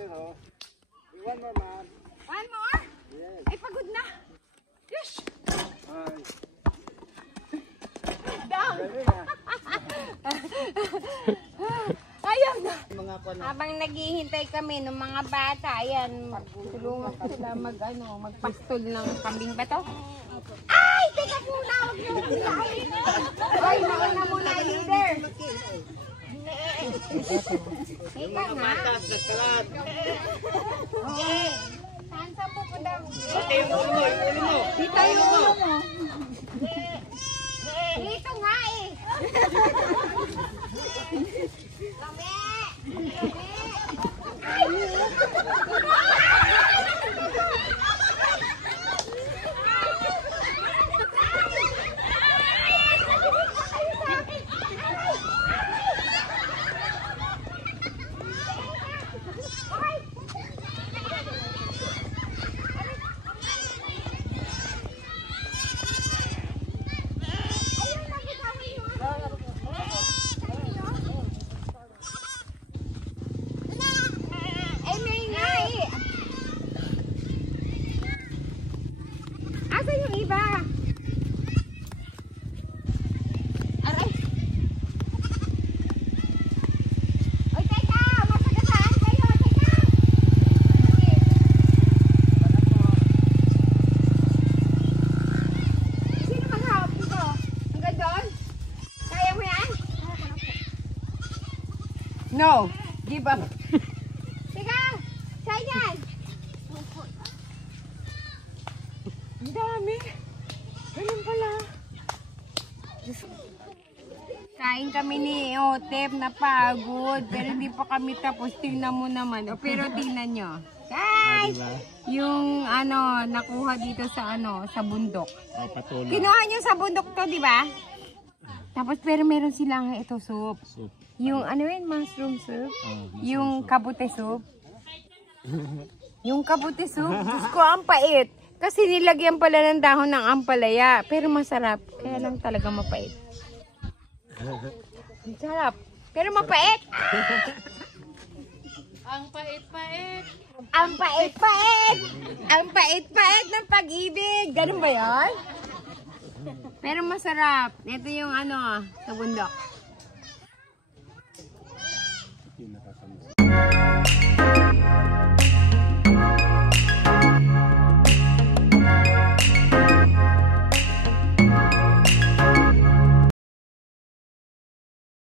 One more, ma'am. One more? Yes. Ay, pagod na. Yes. Hi. Down. Galing ah. Ayaw na. Mga kono. Habang naghihintay kami ng mga bata, ayan, tulungan sila magpastol ng kambing ba to? Ay, teka muna, huwag niyo kumain. Ay, na muna, leader. Teka nga. Okay. Saan sa po daw? Dito yung ulo mo. Dito nga eh. Kami! No, give up. Teka, saan yan? Ang dami. Ganun pala. Kain kami ni Otep, napagod. Pero hindi pa kami tapos. Tingnan mo naman. O, pero tingnan nyo. Guys! Yung nakuha dito sa sa bundok. Kinuha nyo sa bundok to, di ba? Tapos pero meron silang ito soup. Yung mushroom soup. Yung kabute soup. Yung kabute soup. Diyos ko, ang pait. Kasi nilagyan pala ng dahon ng ampalaya. Pero masarap. Kaya lang talaga mapait. Masarap. Pero mapait. Ang pait-pait. Ang pait-pait. Ang pait-pait ng pag-ibig. Ganun ba yan? Pero masarap. Ito yung sa bundok.